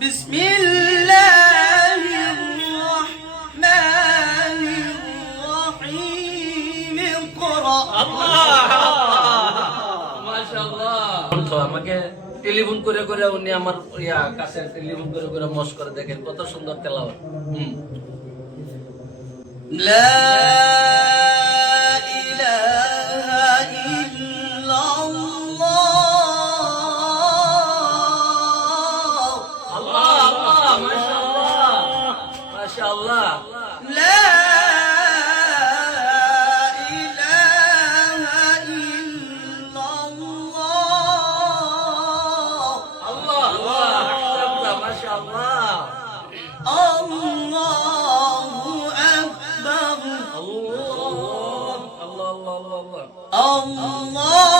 বিসমিল্লাহির রহমানির রহিম ইকরা। মাশাআল্লাহ। আমাকে টেলিফোন করে করে উনি আমার কাছে টেলিফোন করে করে মশ করে দেখেন কত সুন্দর তেলাওয়াত। লা ইলাহা ইল্লাল্লাহ। আল্লাহ আল্লাহ মাশাআল্লাহ মাশাআল্লাহ। লা ইলাহা ইল্লাল্লাহ। আল্লাহ আল্লাহ আকবার মাশাআল্লাহ। আল্লাহু আকবার। আল্লাহ আল্লাহ আল্লাহ আল্লাহ। আল্লাহ